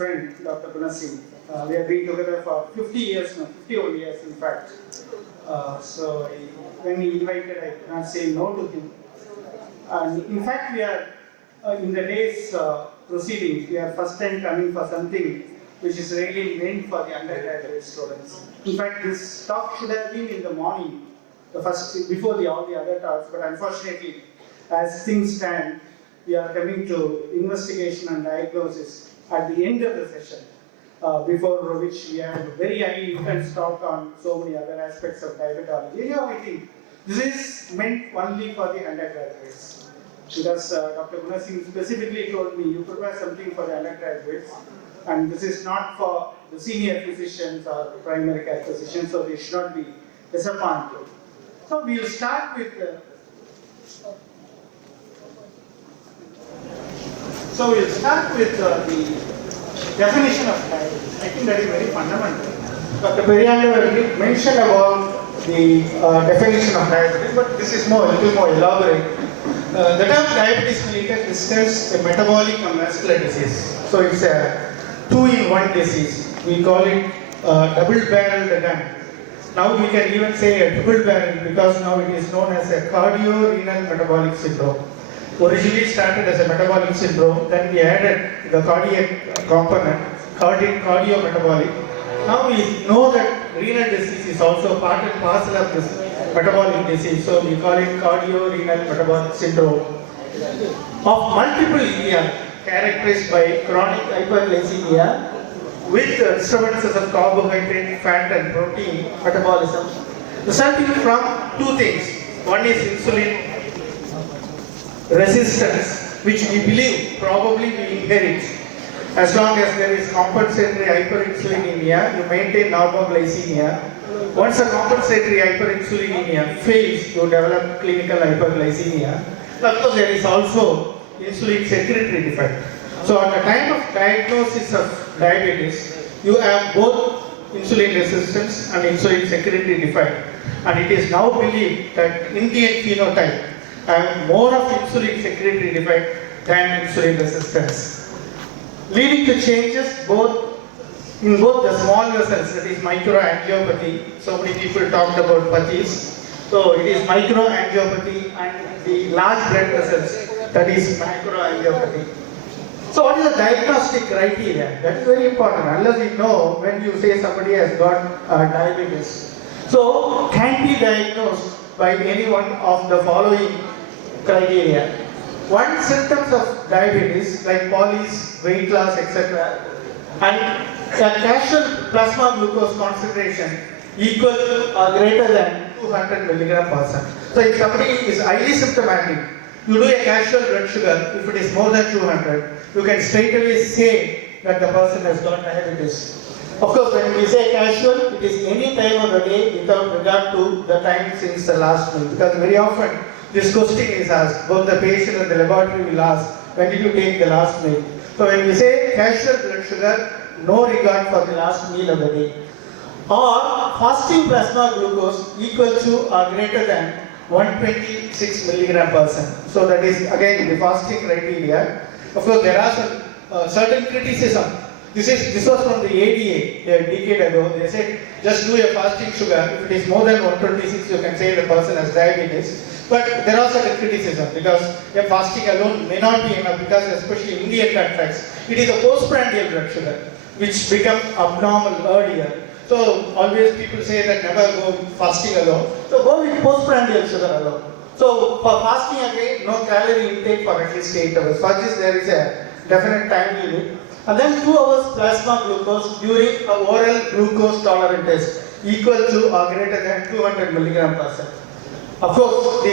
friend, Dr. Gunasingh. We have been together for 50 years now, 51 years in fact. When he invited, I cannot say no to him. And in fact, we are in the day's proceedings, we are first time coming for something which is really meant for the undergraduate students. In fact, this talk should have been in the morning, the first before all the other talks, but unfortunately, as things stand, we are coming to investigation and diagnosis at the end of the session, before which we have a very highly intense talk on so many other aspects of diabetology. Anyhow, I think this is meant only for the undergraduates. Because Dr. Gunasingh specifically told me, you prepare something for the undergraduates, and this is not for the senior physicians or primary care physicians, so they should not be disappointed. So we will start with the definition of diabetes. I think that is very fundamental. Dr. Periyander mentioned about the definition of diabetes, but this is a little more elaborate. The term diabetes mellitus describes a metabolic and vascular disease. So it's a two-in-one disease. We call it double-barreled gun. Now we can even say a triple-barrel because now it is known as a cardio-renal metabolic syndrome. Originally started as a metabolic syndrome, then we added the cardiac component, cardio-metabolic. Now we know that renal disease is also part and parcel of this metabolic disease, so we call it cardio-renal metabolic syndrome. Of multiple ilia characterized by chronic hyperglycemia with disturbances of carbohydrate, fat and protein metabolism, resulting from two things. One is insulin resistance, which we believe probably we inherit. As long as there is compensatory hyperinsulinemia, you maintain normoglycemia. Once a compensatory hyperinsulinemia fails, you develop clinical hyperglycemia. Of course, there is also insulin secretory defect. So at the time of diagnosis of diabetes, you have both insulin resistance and insulin secretory defect. And it is now believed that Indian phenotype have more of insulin secretory defect than insulin resistance, leading to changes in both the small vessels, that is microangiopathy. So many people talked about pathies. So it is microangiopathy, and the large blood vessels, that is macroangiopathy. So what is the diagnostic criteria? That is very important. Unless you know when you say somebody has got diabetes. So can be diagnosed by any one of the following criteria. One, symptoms of diabetes like polis, weight loss, etc. And a casual plasma glucose concentration equal to or greater than 200 mg/cent. So if somebody is highly symptomatic, you do a casual blood sugar, if it is more than 200, you can straight away say that the person has got diabetes. Of course, when we say casual, it is any time of the day without regard to the time since the last meal. Because very often this question is asked, both the patient and the laboratory will ask, when did you take the last meal? So when we say casual blood sugar, no regard for the last meal of the day. Or fasting plasma glucose equal to or greater than 126 mg/cent. So that is again the fasting criteria. Of course, there are some certain criticism. This was from the ADA a decade ago. They said just do a fasting sugar. If it is more than 126, you can say the person has diabetes. But there are certain criticism because a fasting alone may not be enough, because especially in Indian context, it is a postprandial blood sugar which becomes abnormal earlier. So always people say that never go fasting alone. So go with postprandial sugar alone. So for fasting again, no calorie intake for at least 8 hours. For this there is a definite time limit. And then 2 hours plasma glucose during an oral glucose tolerance test equal to or greater than 200 mg/cent. Of course,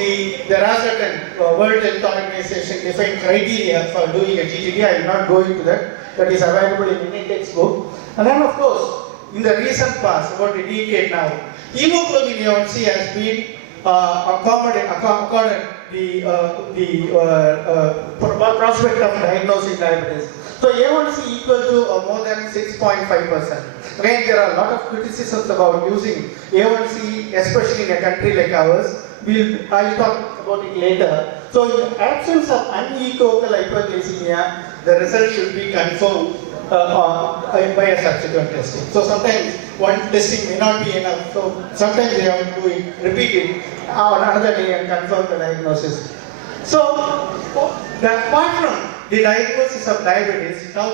there are certain World Health Organization defined criteria for doing a GTD. I will not go into that. That is available in any textbook. And then of course, in the recent past, about a decade now, hemoglobin A1C has been accorded the prospect of diagnosing diabetes. So A1C equal to more than 6.5%. Again, there are a lot of criticisms about using A1C, especially in a country like ours. I'll talk about it later. So in the absence of unequivocal hyperglycemia, the result should be confirmed by a subsequent testing. So sometimes one testing may not be enough, so sometimes they have to do it, repeat it on another day and confirm the diagnosis. So, apart from the diagnosis of diabetes, now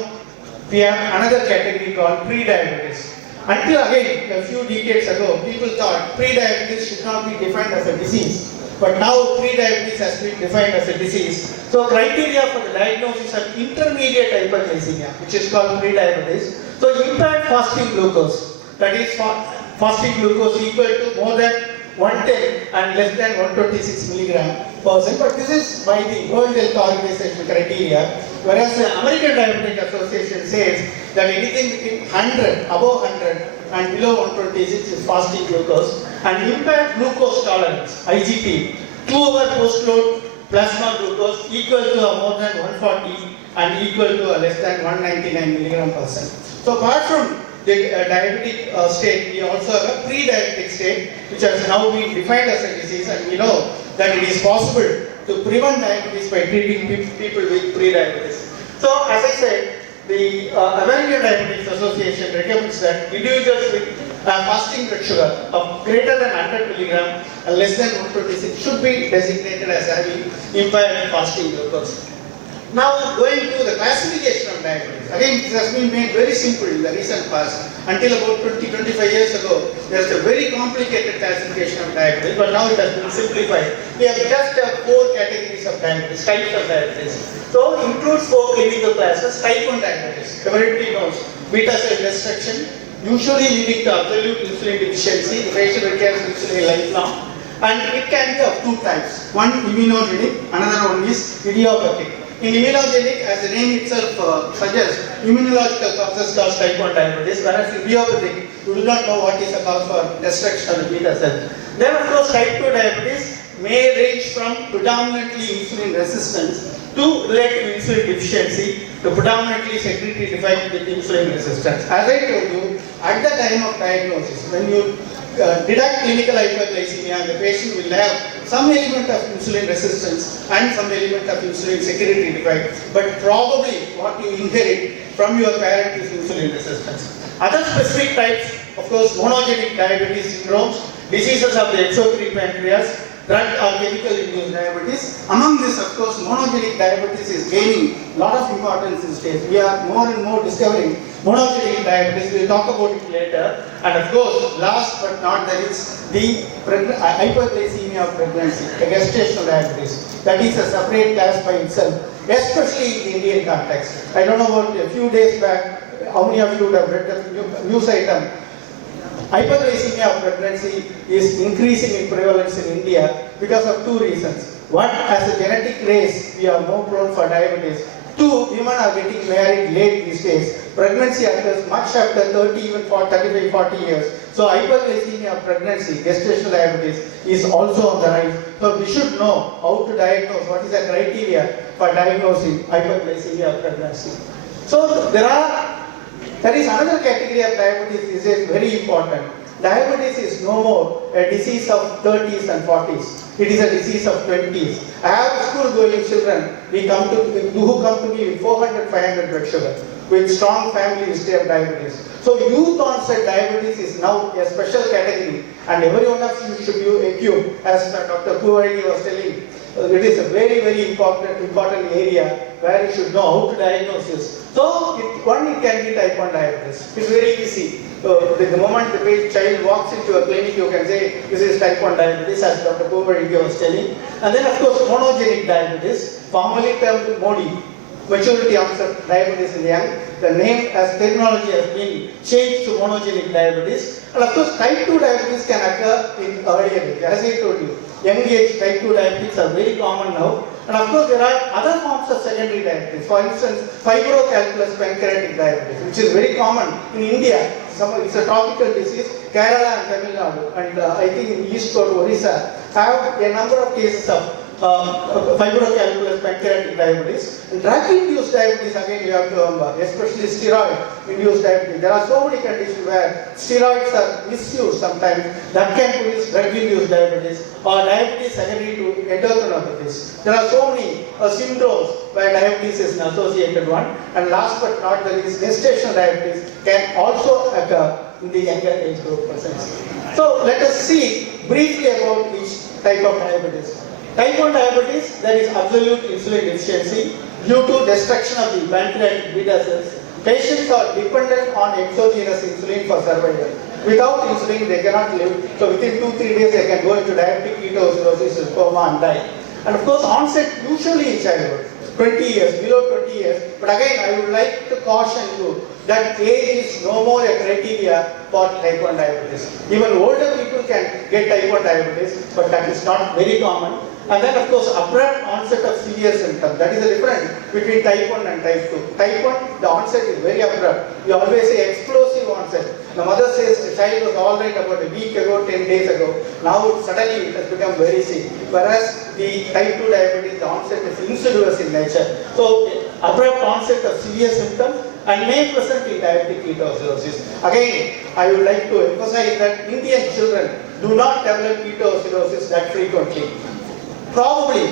we have another category called pre-diabetes. Until again, a few decades ago, people thought pre-diabetes should not be defined as a disease. But now pre-diabetes has been defined as a disease. So criteria for the diagnosis of intermediate hyperglycemia, which is called pre-diabetes. So impaired fasting glucose, that is fasting glucose equal to more than 110 and less than 126 milligram person. But this is by the World Health Organization criteria, whereas the American Diabetic Association says that anything between 100, above 100 and below 126 is fasting glucose, and impaired glucose tolerance, IGT, 2-hour post-load plasma glucose equal to more than 140 and equal to less than 199 milligram percent. So apart from the diabetic state, we also have a pre-diabetic state, which has now been defined as a disease, and we know that it is possible to prevent diabetes by treating people with pre-diabetes. So as I said, the American Diabetes Association recommends that individuals with fasting blood sugar of greater than 100 milligram and less than 126 should be designated as having impaired fasting glucose. Now going to the classification of diabetes. Again, this has been made very simple in the recent past. Until about 20-25 years ago, there was a very complicated classification of diabetes, but now it has been simplified. We have just 4 categories of diabetes, types of diabetes. So includes 4 clinical classes. Type 1 diabetes, everybody knows, beta cell destruction, usually leading to absolute insulin deficiency. The patient requires insulin lifelong, and it can be of 2 types. One immunogenic, another one is idiopathic. In immunogenic, as the name itself suggests, immunological causes cause type 1 diabetes, whereas idiopathic, you do not know what is the cause for destruction of the beta cell. Then of course, type 2 diabetes may range from predominantly insulin resistance to relative insulin deficiency to predominantly secretory defect with insulin resistance. As I told you, at the time of diagnosis, when you deduct clinical hyperglycemia, the patient will have some element of insulin resistance and some element of insulin secretory defect, but probably what you inherit from your parent is insulin resistance. Other specific types, of course, monogenic diabetes syndromes, diseases of the exocrine pancreas, drug or chemical induced diabetes. Among this, of course, monogenic diabetes is gaining a lot of importance these days. We are more and more discovering monogenic diabetes. We will talk about it later. And of course, last but not the least, the hyperglycemia of pregnancy, the gestational diabetes. That is a separate class by itself, especially in the Indian context. I don't know about a few days back, how many of you would have read the news item. Hyperglycemia of pregnancy is increasing in prevalence in India because of 2 reasons. One, as a genetic race, we are more prone for diabetes. 2, women are getting married late these days. Pregnancy occurs much after 30, even for 35, 40 years. So hyperglycemia of pregnancy, gestational diabetes, is also on the rise. So we should know how to diagnose, what is the criteria for diagnosing hyperglycemia of pregnancy. So there is another category of diabetes is very important. Diabetes is no more a disease of 30s and 40s. It is a disease of 20s. I have school-going children who come to me with 400, 500 blood sugar, with strong family history of diabetes. So youth onset diabetes is now a special category, and every one of you should be acute, as Dr. Puvarigi was telling. It is a very, very important area where you should know how to diagnose this. So, it can be type 1 diabetes. It's very easy. The moment the child walks into a clinic, you can say, this is type 1 diabetes, as Dr. Puvarigi was telling. And then, of course, monogenic diabetes, formerly termed MODI, maturity onset diabetes in the young. The name as technology has been changed to monogenic diabetes. And of course, type 2 diabetes can occur in earlier age. As I told you, young age type 2 diabetes are very common now. And of course, there are other forms of secondary diabetes. For instance, fibrocalculous pancreatic diabetes, which is very common in India. It's a tropical disease. Kerala and Tamil Nadu, and I think in East Coast, Orissa, have a number of cases of fibrocalculus pancreatic diabetes. And drug-induced diabetes, again you have to remember, especially steroid-induced diabetes. There are so many conditions where steroids are misused sometimes that can produce drug-induced diabetes or diabetes secondary to endocrinopathies. There are so many syndromes where diabetes is an associated one. And last but not the least, gestational diabetes can also occur in the younger age group persons. So let us see briefly about each type of diabetes. Type 1 diabetes, there is absolute insulin deficiency due to destruction of the pancreatic beta cells. Patients are dependent on exogenous insulin for survival. Without insulin, they cannot live. So within 2-3 days, they can go into diabetic ketoacidosis, coma, and die. And of course, onset usually in childhood, 20 years, below 20 years. But again, I would like to caution you that age is no more a criteria for type 1 diabetes. Even older people can get type 1 diabetes, but that is not very common. And then of course, abrupt onset of severe symptoms. That is the difference between type 1 and type 2. Type 1, the onset is very abrupt. We always say explosive onset. The mother says the child was all right about a week ago, 10 days ago. Now suddenly it has become very sick. Whereas the type 2 diabetes, the onset is insidious in nature. So abrupt onset of severe symptoms and may present in diabetic ketoacidosis. Again, I would like to emphasize that Indian children do not develop ketoacidosis that frequently. Probably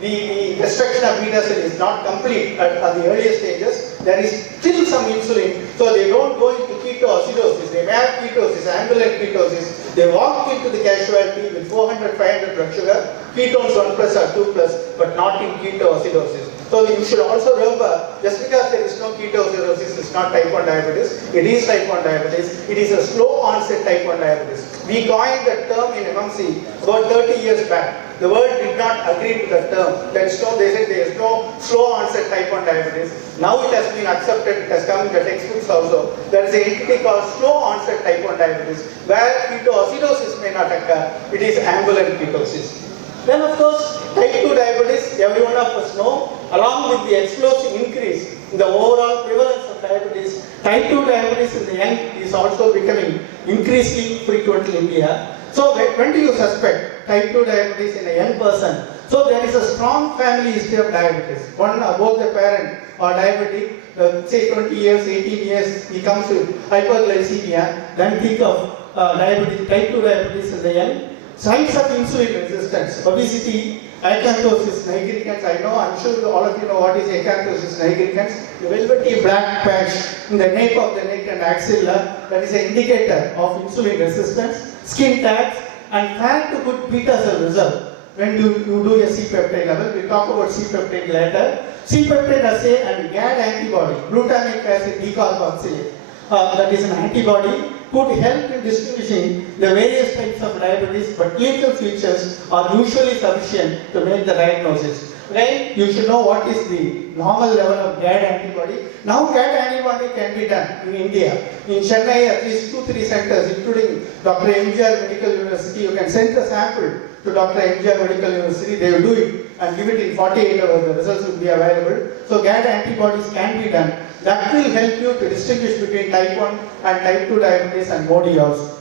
the destruction of beta cell is not complete at the earlier stages. There is still some insulin, so they don't go into ketoacidosis. They may have ketosis, ambulant ketosis. They walk into the casualty with 400-500 blood sugar, ketones 1+ or 2+, but not in ketoacidosis. So you should also remember, just because there is no ketoacidosis, it's not type 1 diabetes. It is type 1 diabetes. It is a slow onset type 1 diabetes. We coined that term in MMC about 30 years back. The world did not agree to that term. They said there is no slow onset type 1 diabetes. Now it has been accepted, it has come in the textbooks also. There is an entity called slow onset type 1 diabetes, where ketoacidosis may not occur. It is ambulant ketosis. Then of course, type 2 diabetes, every one of us know, along with the explosive increase in the overall prevalence of diabetes, type 2 diabetes in the young is also becoming increasingly frequent in India. So when do you suspect type 2 diabetes in a young person? So there is a strong family history of diabetes. One, both the parent are diabetic, say 20 years, 18 years, he comes with hyperglycemia, then think of diabetes, type 2 diabetes in the young. Signs of insulin resistance, obesity, acanthosis nigricans. I'm sure all of you know what is acanthosis nigricans. The velvety black patch in the nape of the neck and axilla, that is an indicator of insulin resistance. Skin tags and failed to put beta cell reserve when you do a C-peptide level. We'll talk about C-peptide later. C-peptide assay and GAD antibody, glutamic acid decarboxylate, that is an antibody, could help in distinguishing the various types of diabetes, but clinical features are usually sufficient to make the diagnosis. Right? You should know what is the normal level of GAD antibody. Now GAD antibody can be done in India. In Chennai, at least 2-3 centers, including Dr. MGR Medical University. You can send the sample to Dr. MGR Medical University. They will do it and give it in 48 hours. The results will be available. So GAD antibodies can be done. That will help you to distinguish between type 1 and type 2 diabetes and MODY also.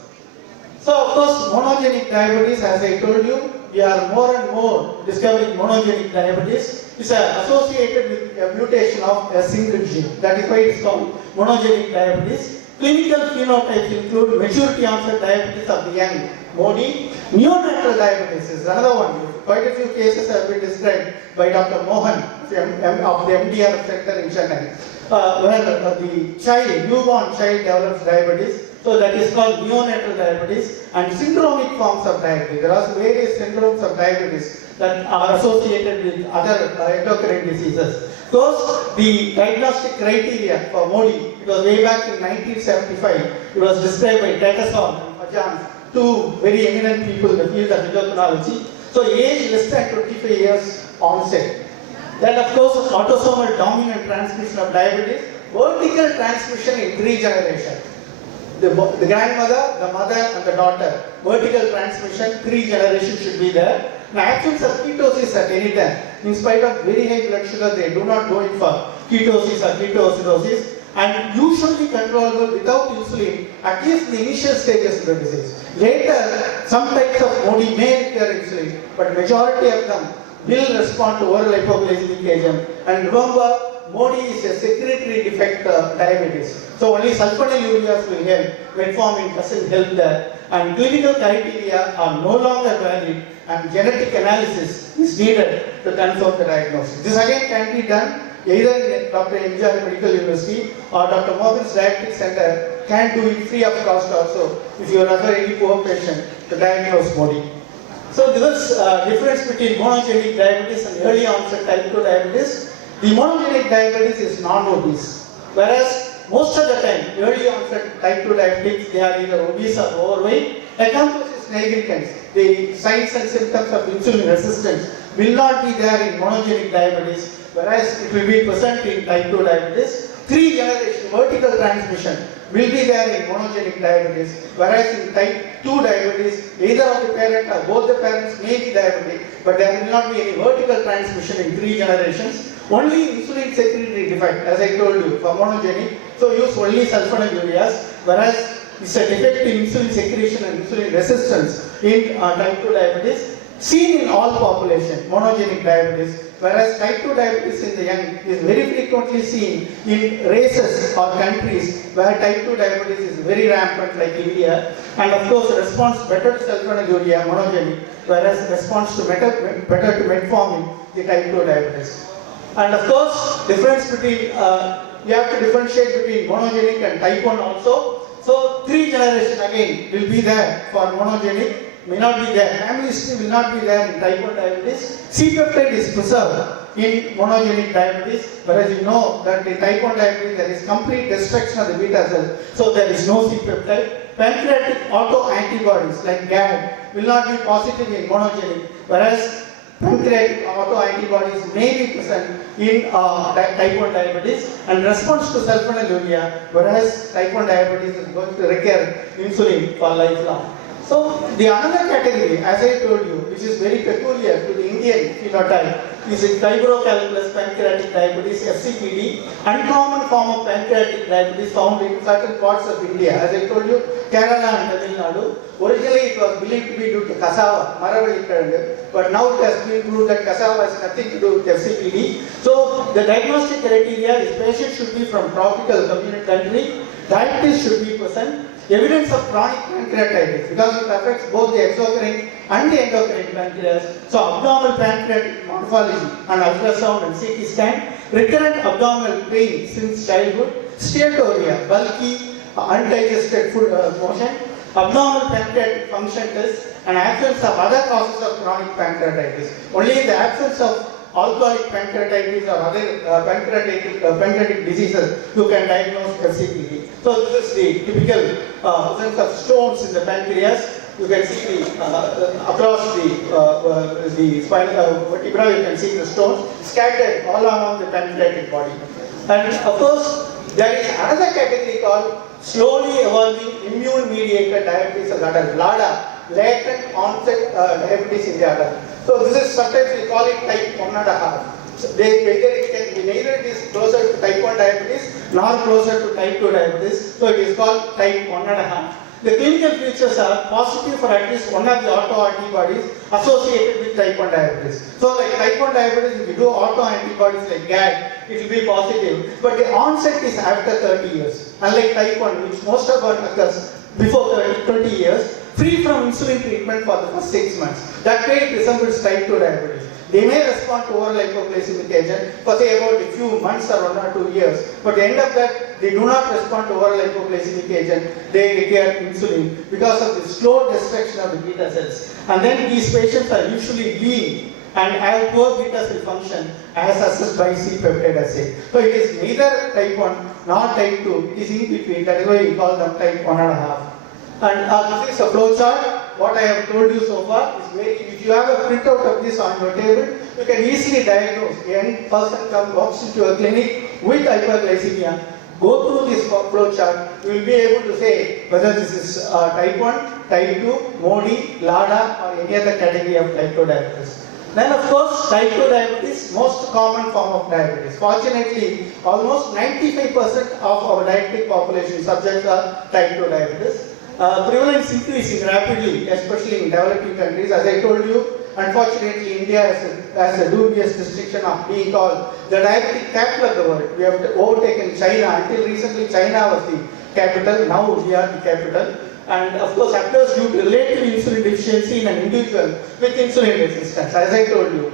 So of course, monogenic diabetes, as I told you, we are more and more discovering monogenic diabetes. It's associated with a mutation of a single gene. That is why it's called monogenic diabetes. Clinical phenotypes include maturity onset diabetes of the young, MODY. Neonatal diabetes is another one. Quite a few cases have been described by Dr. Mohan of the MDR Center in Chennai, where the child, newborn child develops diabetes. So that is called neonatal diabetes and syndromic forms of diabetes. There are various syndromes of diabetes that are associated with other endocrine diseases. Those, the diagnostic criteria for MODY, it was way back in 1975. It was described by Tattersall and Fajan, two very eminent people in the field of endocrinology. So age less than 25 years onset. Then of course, autosomal dominant transmission of diabetes, vertical transmission in 3 generations. The grandmother, the mother and the daughter. Vertical transmission, 3 generations should be there. Now, absence of ketosis at any time. In spite of very high blood sugar, they do not go in for ketosis or ketoacidosis. and usually controllable without insulin, at least the initial stages of the disease. Later, some types of MODI may require insulin, but majority of them will respond to oral hypoglycemic agent. And remember, MODI is a secretory defect diabetes. So only sulfonylureas will help. Metformin doesn't help there. And clinical criteria are no longer valid, and genetic analysis is needed to confirm the diagnosis. This again can be done either in Dr. MGR Medical University or Dr. Morgan's Diabetic Center can do it free of cost also if you refer any poor patient to diagnose MODI. So this is difference between monogenic diabetes and early onset type 2 diabetes. The monogenic diabetes is non-obese, whereas most of the time, early onset type 2 diabetics, they are either obese or overweight. Acanthosis nigricans, the signs and symptoms of insulin resistance will not be there in monogenic diabetes, whereas it will be present in type 2 diabetes. 3-generation vertical transmission will be there in monogenic diabetes, whereas in type 2 diabetes, either of the parent or both the parents may be diabetic, but there will not be any vertical transmission in 3 generations. Only insulin secretory defect, as I told you, for monogenic, so use only sulfonylureas, whereas it's a defect in insulin secretion and insulin resistance in type 2 diabetes, seen in all population, monogenic diabetes, whereas type 2 diabetes in the young is very frequently seen in races or countries where type 2 diabetes is very rampant like India, and of course response better to sulfonylurea, monogenic, whereas response to better to metformin, the type 2 diabetes. And of course, difference between, you have to differentiate between monogenic and type 1 also. So 3 generation again will be there for monogenic, may not be there. Family history will not be there in type 1 diabetes. C-peptide is preserved in monogenic diabetes, whereas you know that in type 1 diabetes there is complete destruction of the beta cell, so there is no C-peptide. Pancreatic autoantibodies like GAD will not be positive in monogenic, whereas pancreatic autoantibodies may be present in type 1 diabetes, and response to sulfonylurea, whereas type 1 diabetes is going to require insulin for lifelong. So the another category, as I told you, which is very peculiar to the Indian phenotype, is in fibrocalculus pancreatic diabetes, FCPD, uncommon form of pancreatic diabetes found in certain parts of India. As I told you, Kerala and Tamil Nadu. Originally it was believed to be due to cassava, Maravalli, but now it has been proved that cassava has nothing to do with FCPD. So the diagnostic criteria is patient should be from tropical community country, diabetes should be present, evidence of chronic pancreatitis because it affects both the exocrine and the endocrine pancreas. So abdominal pancreatic morphology and ultrasound and CT scan, recurrent abdominal pain since childhood, steatorrhea, bulky, undigested food motion, abnormal pancreatic function test, and absence of other causes of chronic pancreatitis. Only in the absence of alcoholic pancreatitis or other pancreatic diseases you can diagnose FCPD. So this is the typical presence of stones in the pancreas. You can see across the spinal vertebra, you can see the stones scattered all along the pancreatic body. And of course, there is another category called slowly evolving immune-mediated diabetes of the adult, LADA, latent onset diabetes in the adult. So this is sometimes we call it type 1.5. So neither it is closer to type 1 diabetes nor closer to type 2 diabetes. So it is called type 1.5. The clinical features are positive for at least one of the autoantibodies associated with type 1 diabetes. So like type 1 diabetes, if you do autoantibodies like GAD, it will be positive. But the onset is after 30 years. Unlike type 1, which most of it occurs before 20 years, free from insulin treatment for the first 6 months. That way it resembles type 2 diabetes. They may respond to oral hypoglycemic agent for say about a few months or 1 or 2 years. But at the end of that, they do not respond to oral hypoglycemic agent. They require insulin because of the slow destruction of the beta cells. And then these patients are usually lean and have poor beta cell function as assessed by C-peptide assay. So it is neither type 1 nor type 2. It is in between. That is why we call them type 1.5. And this is a flow chart. What I have told you so far is very, if you have a printout of this on your table, you can easily diagnose. A young person walks into a clinic with hyperglycemia, go through this flow chart, you will be able to say whether this is type 1, type 2, MODI, LADA or any other category of type 2 diabetes. Then of course, type 2 diabetes, most common form of diabetes. Fortunately, almost 95% of our diabetic population subjects are type 2 diabetes. Prevalence increasing rapidly, especially in developing countries. As I told you, unfortunately, India has a dubious distinction of being called the diabetic capital of the world. We have overtaken China. Until recently, China was the capital. Now we are the capital. And of course, occurs due to relative insulin deficiency in an individual with insulin resistance. As I told you,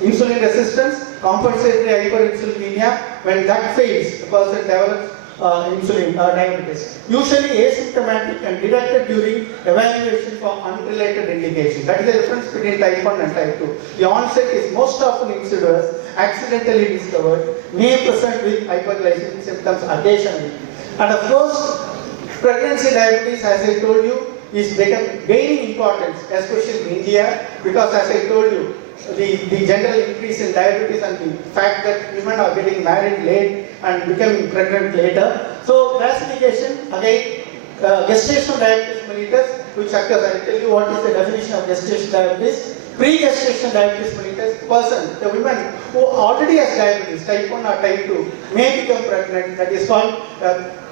insulin resistance, compensatory hyperinsulinemia, when that fails, the person develops insulin diabetes. Usually asymptomatic and detected during evaluation for unrelated indication. That is the difference between type 1 and type 2. The onset is most often insidious, accidentally discovered, may present with hyperglycemic symptoms occasionally. And of course, pregnancy diabetes, as I told you, is gaining importance, especially in India, because as I told you, the general increase in diabetes and the fact that women are getting married late and becoming pregnant later. So classification, again, gestational diabetes mellitus, which occurs, I will tell you what is the definition of gestational diabetes. Pre-gestational diabetes mellitus, person, the woman who already has diabetes, type 1 or type 2, may become pregnant. That is called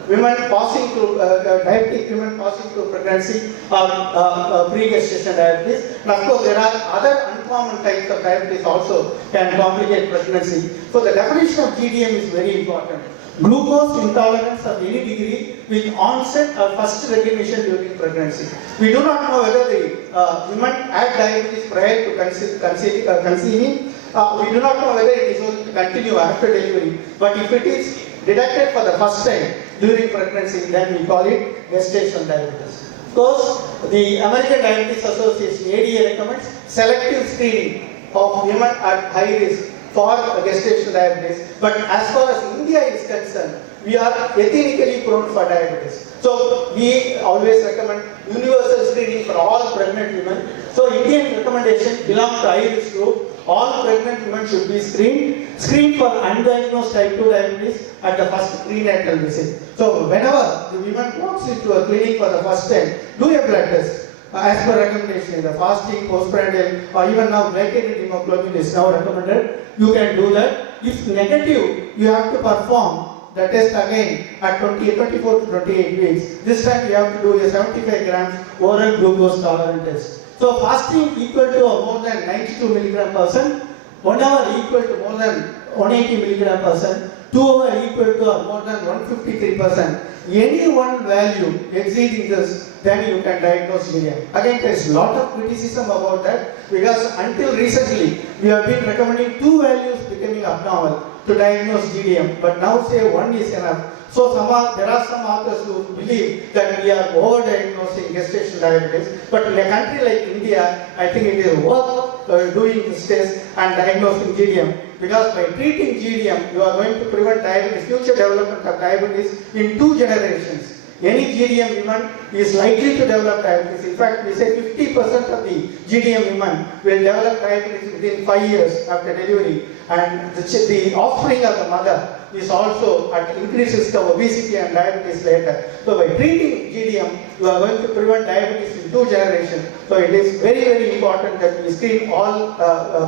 women passing through, diabetic women passing through pregnancy or pre-gestational diabetes. And of course, there are other uncommon types of diabetes also can complicate pregnancy. So the definition of GDM is very important. Glucose intolerance of any degree with onset or first recognition during pregnancy. We do not know whether the women had diabetes prior to conceiving. We do not know whether it is going to continue after delivery. But if it is detected for the first time during pregnancy, then we call it gestational diabetes. Of course, the American Diabetes Association ADA recommends selective screening of women at high risk for gestational diabetes. But as far as India is concerned, we are ethnically prone for diabetes. So we always recommend universal screening for all pregnant women. So Indian recommendation belongs to high risk group. All pregnant women should be screened for undiagnosed type 2 diabetes at the first prenatal visit. So whenever the woman walks into a clinic for the first time, do a blood test. As per recommendation in the fasting, postprandial, or even now glycated hemoglobin is now recommended. You can do that. If negative, you have to perform the test again at 24 to 28 weeks. This time you have to do a 75 grams oral glucose tolerance test. So fasting equal to or more than 92 milligram percent, 1 hour equal to more than 180 milligram percent, 2 hour equal to or more than 153%. Any one value exceeding this, then you can diagnose GDM. Again, there is a lot of criticism about that because until recently we have been recommending 2 values becoming abnormal to diagnose GDM, but now say 1 is enough. So there are some authors who believe that we are over-diagnosing gestational diabetes, but in a country like India, I think it is worth doing this test and diagnosing GDM, because by treating GDM, you are going to prevent diabetes, future development of diabetes in 2 generations. Any GDM woman is likely to develop diabetes. In fact, we say 50% of the GDM women will develop diabetes within 5 years after delivery, and the offspring of the mother is also at increased risk of obesity and diabetes later. So by treating GDM, you are going to prevent diabetes in 2 generations. So it is very, very important that we screen all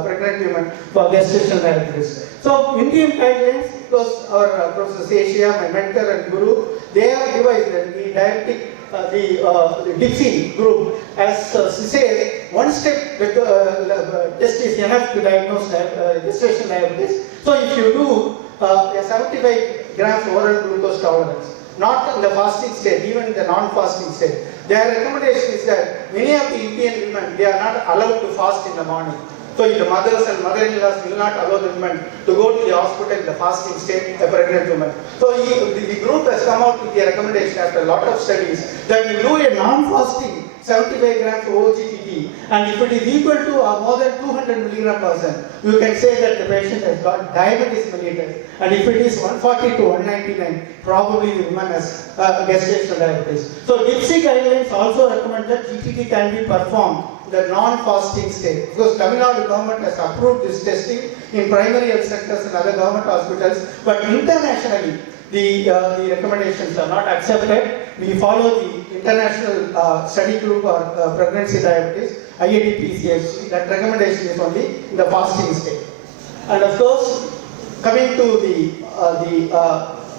pregnant women for gestational diabetes. So Indian guidelines, because our Professor Seshia, my mentor and guru, they have devised the diabetic, the DIPSI group, as she says, 1 step test is enough to diagnose gestational diabetes. So if you do a 75 grams oral glucose tolerance, not in the fasting state, even in the non-fasting state, their recommendation is that many of the Indian women, they are not allowed to fast in the morning. So the mothers and mother-in-laws will not allow the women to go to the hospital in the fasting state, a pregnant woman. So the group has come out with a recommendation after a lot of studies that you do a non-fasting 75 grams OGTT, and if it is equal to or more than 200 milligram percent, you can say that the patient has got diabetes mellitus. And if it is 140 to 199, probably the woman has gestational diabetes. So DIPSI guidelines also recommend that GTT can be performed in the non-fasting state. Because Tamil Nadu government has approved this testing in primary health centers and other government hospitals, but internationally, the recommendations are not accepted. We follow the international study group for pregnancy diabetes, IAD-PCH. That recommendation is only in the fasting state. And of course, coming to the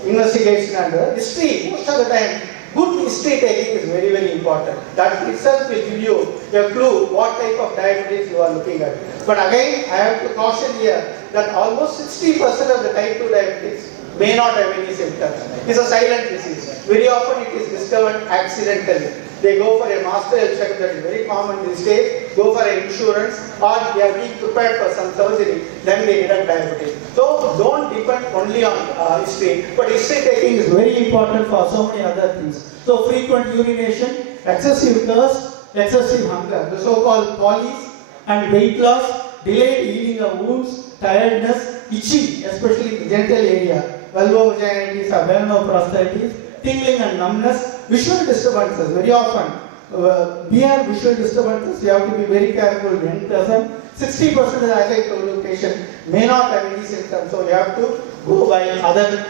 investigation and the history, most of the time, good history taking is very, very important. That itself will give you a clue what type of diabetes you are looking at. But again, I have to caution here that almost 60% of the type 2 diabetes may not have any symptoms. It's a silent disease. Very often it is discovered accidentally. They go for a master health checkup, that is very common these days, go for an insurance, or they are being prepared for some surgery, then they get diabetes. So don't depend only on history, but history taking is very important for so many other things. So frequent urination, excessive thirst, excessive hunger, the so-called polys, and weight loss, delayed healing of wounds, tiredness, itching, especially in the genital area, vulvovaginitis or vulvoprostatitis, tingling and numbness, visual disturbances. Very often, mere visual disturbances, you have to be very careful. Young person, 60% of the, as I told you, patient may not have any symptoms, so you have to go by other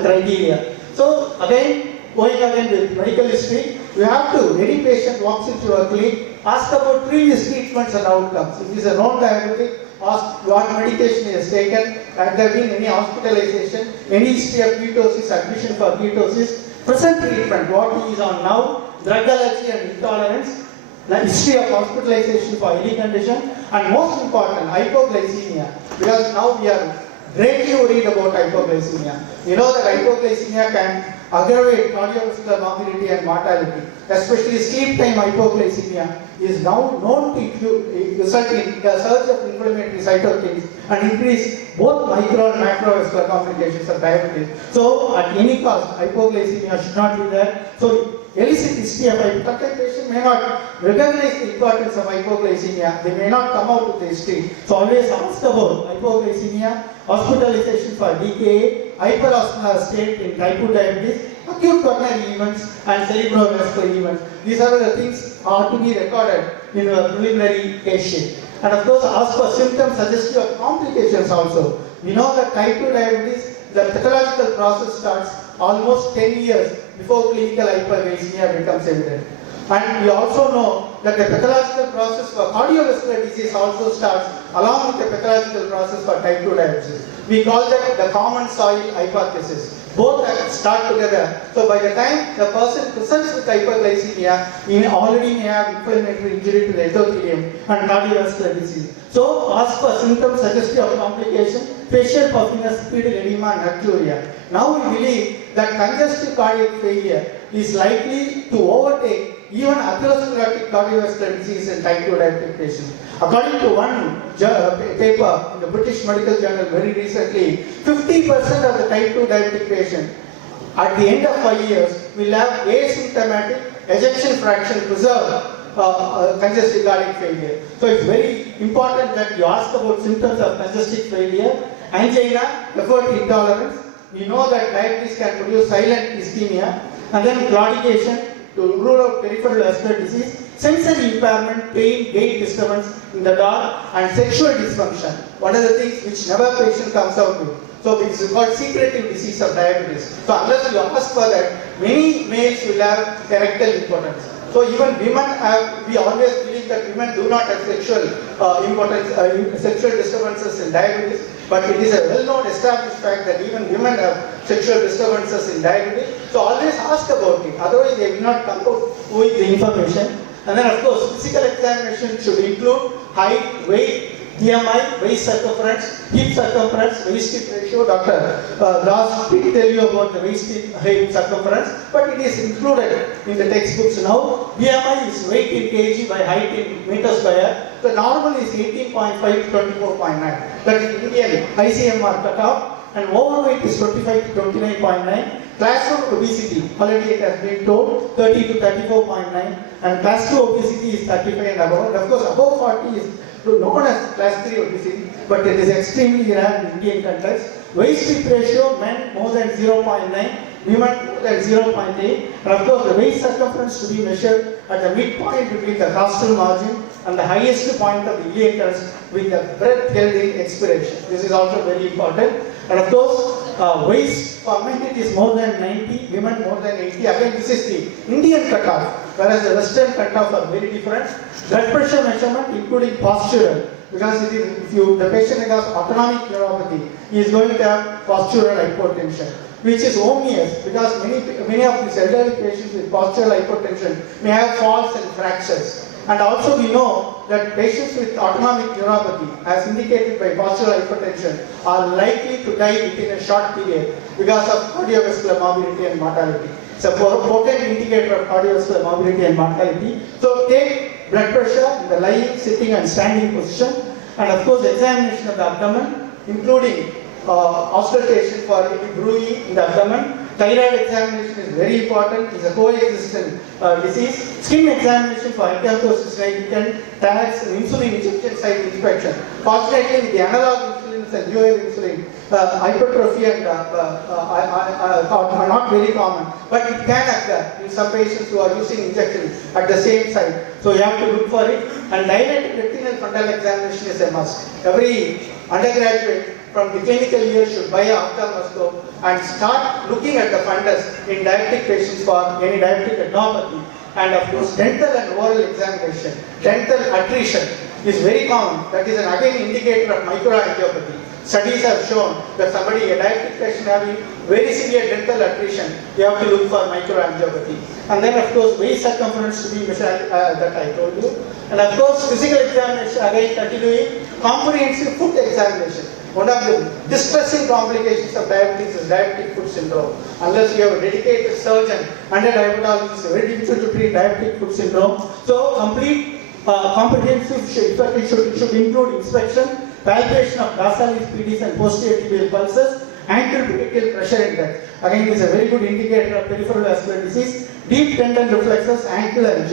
criteria. So again, going again with medical history, you have to, any patient walks into your clinic, ask about previous treatments and outcomes. If he is a non-diabetic, ask what medication he has taken, has there been any hospitalization, any history of ketosis, admission for ketosis, present treatment, what he is on now, drug allergy and intolerance, the history of hospitalization for any condition, and most important, hypoglycemia, because now we are greatly worried about hypoglycemia. You know that hypoglycemia can aggravate cardiovascular morbidity and mortality, especially sleep time hypoglycemia is now known to result in the surge of inflammatory cytokines and increase both micro and macrovascular complications of diabetes. So at any cost, hypoglycemia should not be there. So elicit history of hypoglycemia, patient may not recognize the importance of hypoglycemia, they may not come out with the history. So always ask about hypoglycemia, hospitalization for DKA, hyperosmolar state in type 2 diabetes, acute coronary events and cerebrovascular events. These are the things are to be recorded in a preliminary case sheet. And of course, ask for symptoms suggestive of complications also. We know that type 2 diabetes, the pathological process starts almost 10 years before clinical hyperglycemia becomes evident. And we also know that the pathological process for cardiovascular disease also starts along with the pathological process for type 2 diabetes. We call that the common soil hypothesis. Both start together. So by the time the person presents with hyperglycemia, he already may have inflammatory injury to the endothelium and cardiovascular disease. So ask for symptoms suggestive of complication, facial puffiness, speeded edema and nocturia. Now we believe that congestive cardiac failure is likely to overtake even atherosclerotic cardiovascular disease in type 2 diabetic patients. According to one paper in the British Medical Journal very recently, 50% of the type 2 diabetic patient at the end of 5 years will have asymptomatic ejection fraction preserved congestive cardiac failure. So it's very important that you ask about symptoms of congestive failure, angina, effort intolerance. We know that diabetes can produce silent ischemia, and then claudication to rule out peripheral vascular disease, sensory impairment, pain, gait disturbance in the dark, and sexual dysfunction. One of the things which never patient comes out with. So this is called secretive disease of diabetes. So unless you ask for that, many males will have erectile impotence. So even women have, we always believe that women do not have sexual sexual disturbances in diabetes, but it is a well-known established fact that even women have sexual disturbances in diabetes. So always ask about it, otherwise they will not come out with the information. And then of course, physical examination should include height, weight, BMI, waist circumference, hip circumference, waist hip ratio. Dr. Das did tell you about the waist hip circumference, but it is included in the textbooks now. BMI is weight in kg by height in meter square. The normal is 18.5 to 24.9. That is Indian ICMR cutoff, and overweight is 25 to 29.9. Class 1 obesity, already it has been told, 30 to 34.9, and class 2 obesity is 35 and above. And of course, above 40 is known as class 3 obesity, but it is extremely rare in Indian context. Waist hip ratio, men more than 0.9, women more than 0.8, and of course the waist circumference to be measured at the midpoint between the costal margin and the highest point of the iliacus with the breath held in expiration. This is also very important. And of course, waist for men it is more than 90, women more than 80. Again, this is the Indian cutoff, whereas the Western cutoff are very different. Blood pressure measurement including postural, because it is, if the patient has autonomic neuropathy, he is going to have postural hypotension, which is ominous because many of these elderly patients with postural hypertension may have falls and fractures. And also we know that patients with autonomic neuropathy, as indicated by postural hypertension, are likely to die within a short period because of cardiovascular morbidity and mortality. It's a potent indicator of cardiovascular morbidity and mortality. So take blood pressure in the lying, sitting and standing position, and of course examination of the abdomen, including auscultation for any bruit in the abdomen. Thyroid examination is very important. It's a coexistent disease. Skin examination for acanthosis, nigricans, tags, and insulin injection site inspection. Fortunately, with the analog insulins and newer insulin, hypertrophy and are not very common, but it can occur in some patients who are using injections at the same site. So you have to look for it. And dilated retinal fundal examination is a must. Every undergraduate from the clinical year should buy an ophthalmoscope and start looking at the fundus in diabetic patients for any diabetic retinopathy. And of course, dental and oral examination. Dental attrition is very common. That is again indicator of microangiopathy. Studies have shown that somebody, a diabetic patient having very severe dental attrition, you have to look for microangiopathy. And then of course, waist circumference to be measured that I told you. And of course, physical examination, again continuing, comprehensive foot examination. One of the distressing complications of diabetes is diabetic foot syndrome. Unless you have a dedicated surgeon and a diabetologist, it's very difficult to treat diabetic foot syndrome. So complete comprehensive should include inspection, palpation of dorsalis, pedis and posterior tibial pulses, ankle brachial pressure index. Again, is a very good indicator of peripheral vascular disease. Deep tendon reflexes, ankle and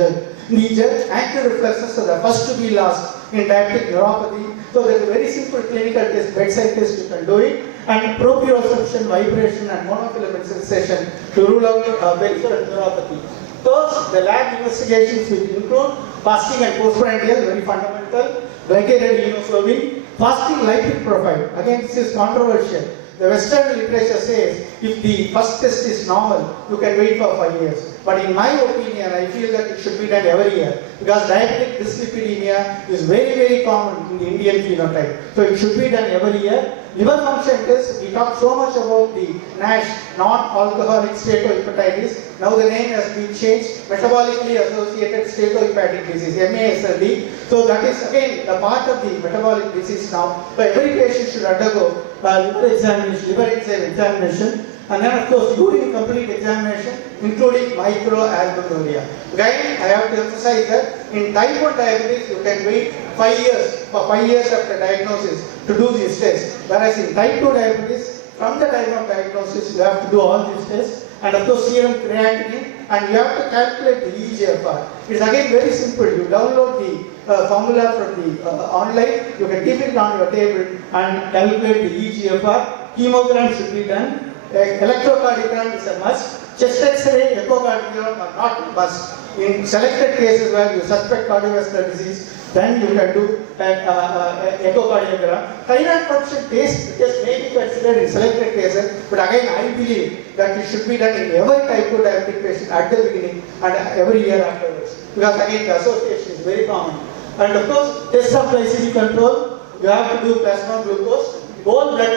knee jerk. Ankle reflexes are the first to be lost in diabetic neuropathy. So there is a very simple clinical test, bedside test, you can do it. And proprioception, vibration and monofilament sensation to rule out peripheral neuropathy. Those, the lab investigations will include fasting and postprandial, very fundamental, glycated hemoglobin, fasting lipid profile. Again, this is controversial. The Western literature says if the first test is normal, you can wait for 5 years. But in my opinion, I feel that it should be done every year because diabetic dyslipidemia is very, very common in the Indian phenotype. So it should be done every year. Liver function test, we talked so much about the NASH, non-alcoholic steatohepatitis. Now the name has been changed, metabolically associated steatohepatic disease, MASLD. So that is again the part of the metabolic disease now. So every patient should undergo liver enzyme examination. And then of course urine complete examination including microalbuminuria. Again, I have to emphasize that in type 1 diabetes you can wait 5 years, for 5 years after diagnosis to do these tests. Whereas in type 2 diabetes, from the time of diagnosis you have to do all these tests. And of course serum creatinine, and you have to calculate the eGFR. It's again very simple. You download the formula from the online, you can keep it on your table and calculate the eGFR. Hemogram should be done. Electrocardiogram is a must. Chest X-ray, echocardiogram are not a must. In selected cases where you suspect cardiovascular disease, then you can do echocardiogram. Thyroid function test may be considered in selected cases, but again I believe that it should be done in every type 2 diabetic patient at the beginning and every year afterwards. Because again the association is very common. And of course, test of glycemic control, you have to do plasma glucose. Whole blood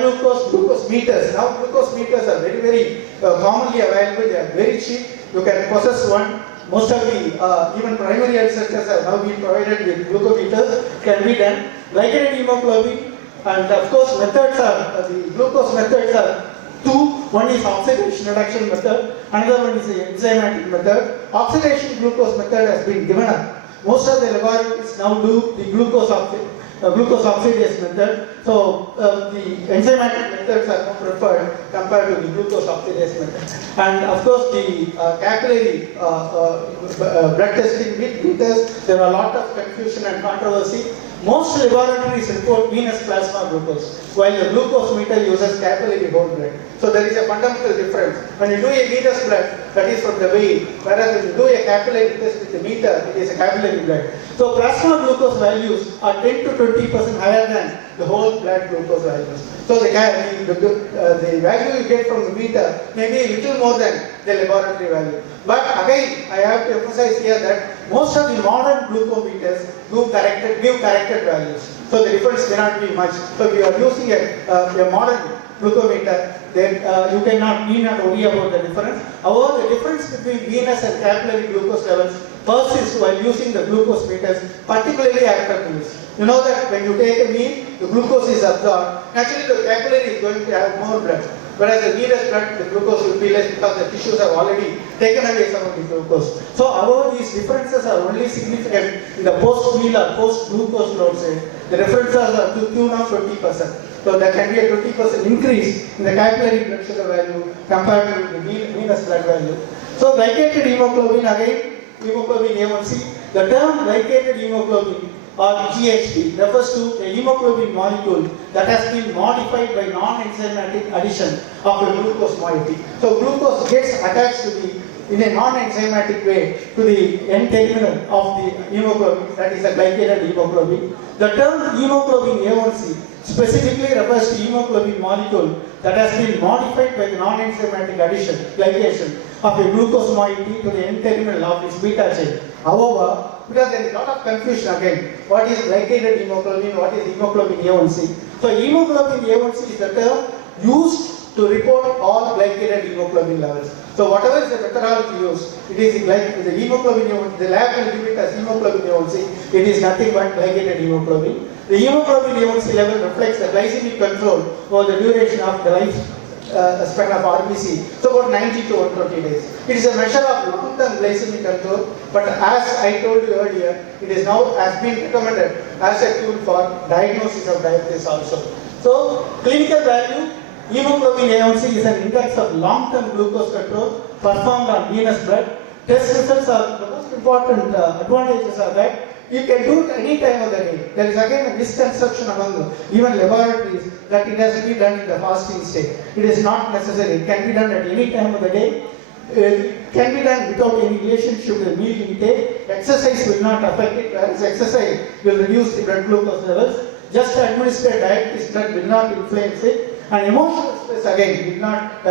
glucose meters. Now glucose meters are very, very commonly available. They are very cheap. You can possess one. Most of the even primary health centers have now been provided with glucometers. Can be done. Glycated hemoglobin, and of course methods are the glucose methods are two. One is oxidation reduction method. Another one is the enzymatic method. Oxidation glucose method has been given up. Most of the laboratories now do the glucose oxidase method. So the enzymatic methods are more preferred compared to the glucose oxidase method. And of course the capillary blood testing with meters, there are a lot of confusion and controversy. Most laboratories report venous plasma glucose, while the glucose meter uses capillary whole blood. So there is a fundamental difference. When you do a venous blood, that is from the vein, whereas when you do a capillary test with the meter, it is a capillary blood. So plasma glucose values are 10 to 20% higher than the whole blood glucose values. So the value you get from the meter may be a little more than the laboratory value. But again, I have to emphasize here that most of the modern glucometers give corrected values. So the difference cannot be much. So if you are using a modern glucometer, then you need not worry about the difference. However, the difference between venous and capillary glucose levels persists while using the glucose meters, particularly after meals. You know that when you take a meal, the glucose is absorbed. Actually, the capillary is going to have more blood. Whereas the venous blood, the glucose will be less because the tissues have already taken away some of the glucose. So, however, these differences are only significant in the post-meal or post-glucose load state. The differences are to the tune of 20%. So, there can be a 20% increase in the capillary blood sugar value compared to the venous blood value. So, glycated hemoglobin, again, hemoglobin A1C. The term glycated hemoglobin or GHT refers to a hemoglobin molecule that has been modified by non-enzymatic addition of a glucose moiety. So glucose gets attached to in a non-enzymatic way to the N terminal of the hemoglobin, that is a glycated hemoglobin. The term hemoglobin A1C specifically refers to hemoglobin molecule that has been modified by the non-enzymatic addition, glycation, of a glucose moiety to the N terminal of its beta chain. However, because there is a lot of confusion again, what is glycated hemoglobin, what is hemoglobin A1C? So hemoglobin A1C is the term used to report all glycated hemoglobin levels. So whatever is the methodology used, it is like the hemoglobin A1C, the lab will give it as hemoglobin A1C, it is nothing but glycated hemoglobin. The hemoglobin A1C level reflects the glycemic control over the duration of the life span of RBC, so about 90 to 120 days. It is a measure of long-term glycemic control, but as I told you earlier, it is now has been recommended as a tool for diagnosis of diabetes also. So, clinical value, hemoglobin A1C is an index of long-term glucose control performed on venous blood. Test results are the most important advantages are that you can do it any time of the day. There is again a misconception among even laboratories that it has to be done in the fasting state. It is not necessary. It can be done at any time of the day. It can be done without any relationship with meal intake. Exercise will not affect it, whereas exercise will reduce the blood glucose levels. Just administered diabetes drug will not influence it. And emotional stress again will not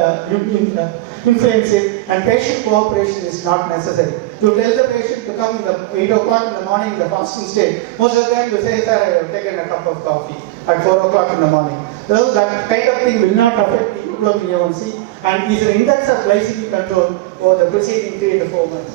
influence it, and patient cooperation is not necessary. To tell the patient to come in the 8 o'clock in the morning in the fasting state, most of the time you say, sir, I have taken a cup of coffee at 4 o'clock in the morning. So that kind of thing will not affect the hemoglobin A1C and is an index of glycemic control over the preceding 3 to 4 months.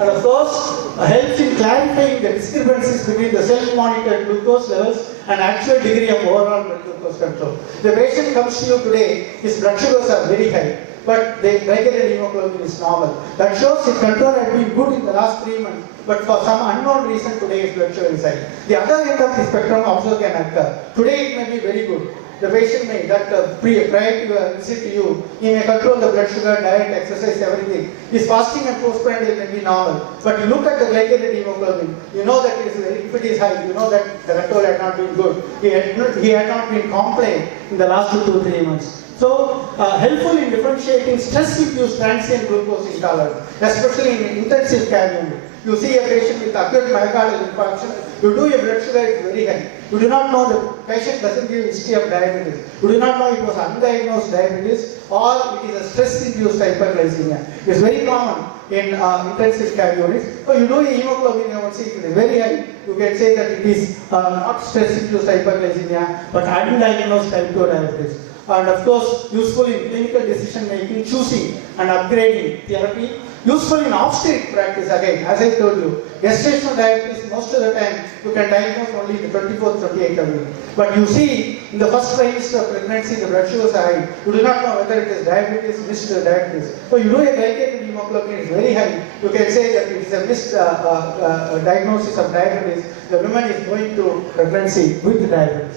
And of course, helps in clarifying the discrepancies between the self-monitored glucose levels and actual degree of overall blood glucose control. The patient comes to you today, his blood sugars are very high, but the glycated hemoglobin is normal. That shows his control had been good in the last 3 months, but for some unknown reason today his blood sugar is high. The other end of the spectrum also can occur. Today it may be very good. The patient may, prior to your visit to you, he may control the blood sugar, diet, exercise, everything. His fasting and postprandial may be normal. But you look at the glycated hemoglobin, you know that if it is high, you know that the control had not been good. He had not been compliant in the last 2 to 3 months. So, helpful in differentiating stress-induced transient glucose intolerance, especially in intensive care unit. You see a patient with acute myocardial infarction, you do a blood sugar, it's very high. You do not know the patient doesn't give history of diabetes. You do not know it was undiagnosed diabetes or it is a stress-induced hyperglycemia. It's very common in intensive care units. So you do a hemoglobin A1C, it is very high. You can say that it is not stress-induced hyperglycemia, but undiagnosed type 2 diabetes. And of course, useful in clinical decision making, choosing and upgrading therapy. Useful in obstetric practice again, as I told you. Gestational diabetes, most of the time, you can diagnose only in the 24th, 28th week. But you see, in the first trimester of pregnancy, the blood sugars are high. You do not know whether it is diabetes, missed diabetes. So you do a glycated hemoglobin, it's very high. You can say that it is a missed diagnosis of diabetes. The woman is going to pregnancy with diabetes.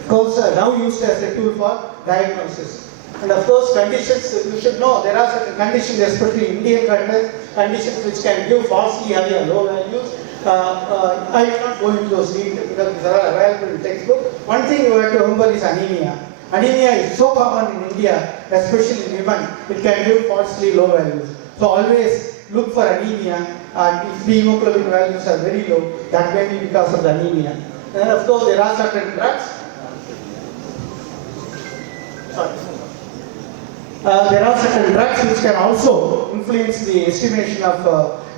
Of course, now used as a tool for diagnosis. And of course, conditions, you should know, there are certain conditions, especially in Indian conditions which can give falsely high or low values. I will not go into those details because these are available in textbook. One thing you have to remember is anemia. Anemia is so common in India, especially in women, it can give falsely low values. So always look for anemia, and if the hemoglobin values are very low, that may be because of the anemia. And of course, there are certain drugs. There are certain drugs which can also influence the estimation of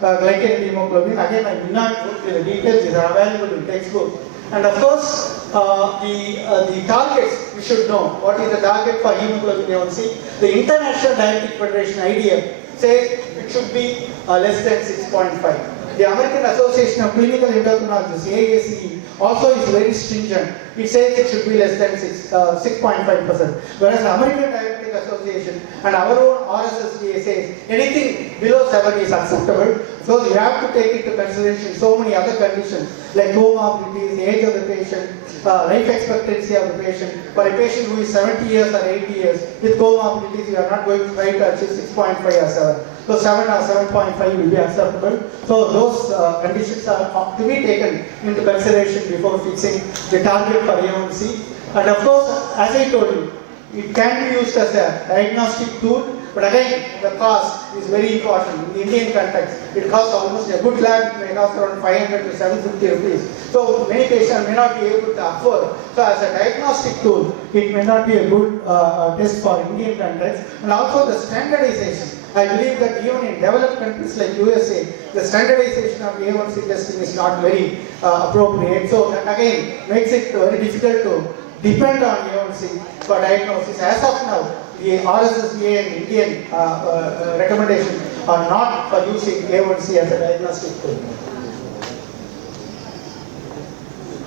glycated hemoglobin. Again, I will not go into the details, these are available in textbook. And of course, the targets, you should know. What is the target for hemoglobin A1C? The International Diabetic Federation IDF says it should be less than 6.5. The American Association of Clinical Endocrinologists, AACE, also is very stringent. It says it should be less than 6.5%. Whereas the American Diabetic Association and our own RSSDA says anything below 7 is acceptable. So you have to take into consideration so many other conditions like comorbidities, age of the patient, life expectancy of the patient. For a patient who is 70 years or 80 years with comorbidities, you are not going to try to achieve 6.5 or 7. So 7 or 7.5 will be acceptable. So those conditions are to be taken into consideration before fixing the target for A1C. And of course, as I told you, it can be used as a diagnostic tool. But again, the cost is very important. In the Indian context, it costs almost, a good lab may cost around 500 to 750 rupees. So many patients may not be able to afford. So as a diagnostic tool, it may not be a good test for Indian context. And also the standardization. I believe that even in developed countries like USA, the standardization of A1C testing is not very appropriate. So that again makes it very difficult to depend on A1C for diagnosis. As of now, the RSSDA and Indian recommendations are not for using A1C as a diagnostic tool.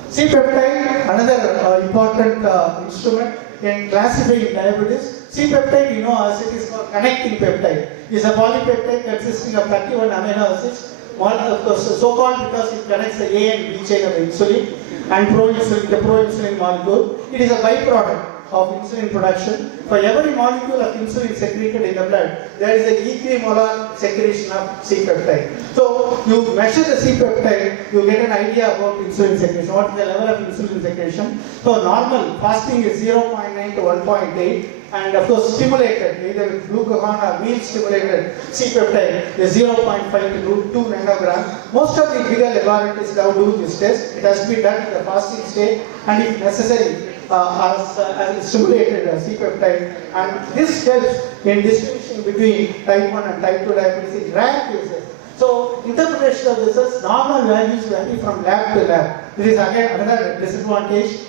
C-peptide, another important instrument in classifying diabetes. C-peptide, you know, as it is called connecting peptide, is a polypeptide consisting of 31 amino acids. So called because it connects the A and B chain of the insulin and proinsulin, the proinsulin molecule. It is a byproduct of insulin production. For every molecule of insulin secreted in the blood, there is an equimolar secretion of C-peptide. So you measure the C-peptide, you get an idea about insulin secretion. What is the level of insulin secretion? So normal fasting is 0.9 to 1.8. And of course, stimulated either with glucagon or meal stimulated C-peptide is 0.5 to 2 nanogram. Most of the bigger laboratories now do this test. It has to be done in the fasting state and if necessary as stimulated C-peptide. And this helps in distinguishing between type 1 and type 2 diabetes in rare cases. So interpretation of this is normal values vary from lab to lab. This is again another disadvantage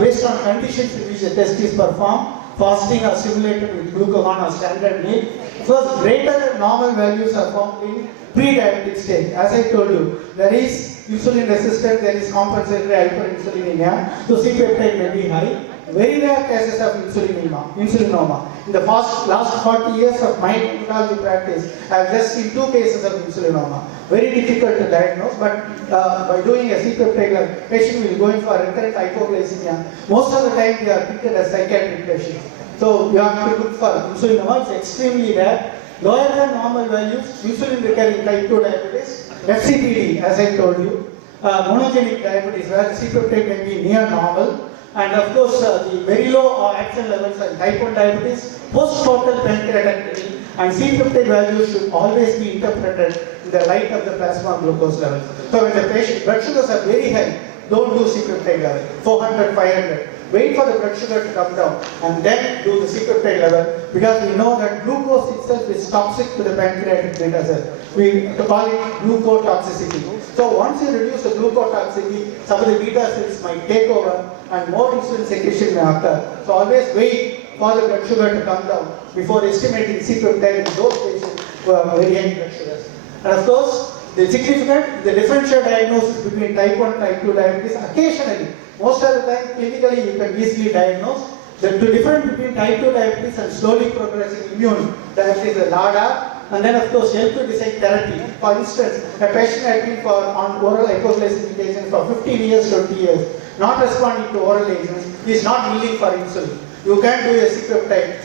based on conditions in which the test is performed. Fasting or stimulated with glucagon or standard meal. First, greater than normal values are found in pre-diabetic stage. As I told you, there is insulin resistance, there is compensatory hyperinsulinemia, so C-peptide may be high. Very rare cases of insulinoma. In the last 40 years of my hematology practice, I have just seen 2 cases of insulinoma. Very difficult to diagnose, but by doing a C-peptide, patient will go in for recurrent hypoglycemia. Most of the time, they are treated as psychiatric patients. So you have to look for insulinoma. It's extremely rare. Lower than normal values, insulin recurring type 2 diabetes, FCPD, as I told you, monogenic diabetes, where the C-peptide may be near normal. And of course, the very low action levels in type 1 diabetes, post-total pancreatectomy, and C-peptide values should always be interpreted in the light of the plasma glucose levels. So when the patient blood sugars are very high, don't do C-peptide level, 400, 500. Wait for the blood sugar to come down and then do the C-peptide level, because we know that glucose itself is toxic to the pancreatic beta cell. We call it glucotoxicity. So once you reduce the glucotoxicity, some of the beta cells might take over and more insulin secretion may occur. So always wait for the blood sugar to come down before estimating C-peptide in those patients who have very high blood sugars. And of course, the differential diagnosis between type 1 and type 2 diabetes occasionally. Most of the time, clinically, you can easily diagnose. The difference between type 2 diabetes and slowly progressing immune diabetes is LADA. And then, of course, help to decide therapy. For instance, a patient has been on oral hypoglycemic agents for 15 years, 20 years, not responding to oral agents, is not needing for insulin. You can do a C-peptide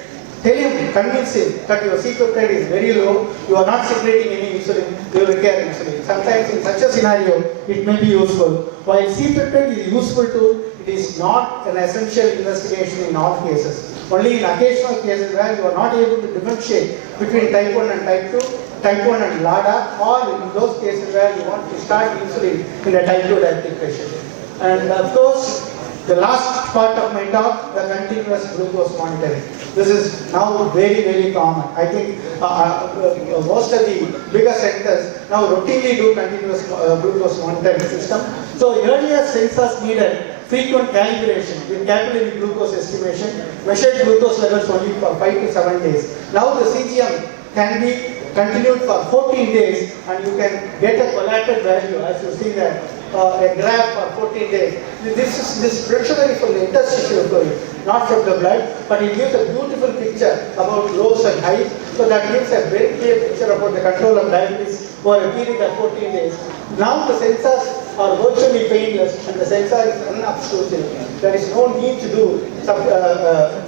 tell him, convince him that your C-peptide is very low, you are not secreting any insulin, you will require insulin. Sometimes in such a scenario, it may be useful. While C-peptide is useful tool, it is not an essential investigation in all cases. Only in occasional cases where you are not able to differentiate between type 1 and type 2, type 1 and LADA, or in those cases where you want to start insulin in a type 2 diabetic patient. And of course, the last part of my talk, the continuous glucose monitoring. This is now very, very common. I think most of the bigger centers now routinely do continuous glucose monitoring system. So earlier sensors needed frequent calibration with capillary glucose estimation, measured glucose levels only for 5 to 7 days. Now the CGM can be continued for 14 days and you can get a collated value as you see that. A graph for 14 days. This blood sugar is from the interstitial fluid, not from the blood, but it gives a beautiful picture about lows and highs. So that gives a very clear picture about the control of diabetes for a period of 14 days. Now the sensors are virtually painless and the sensor is unobtrusive. There is no need to do some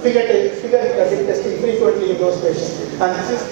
figure testing frequently in those patients. And this is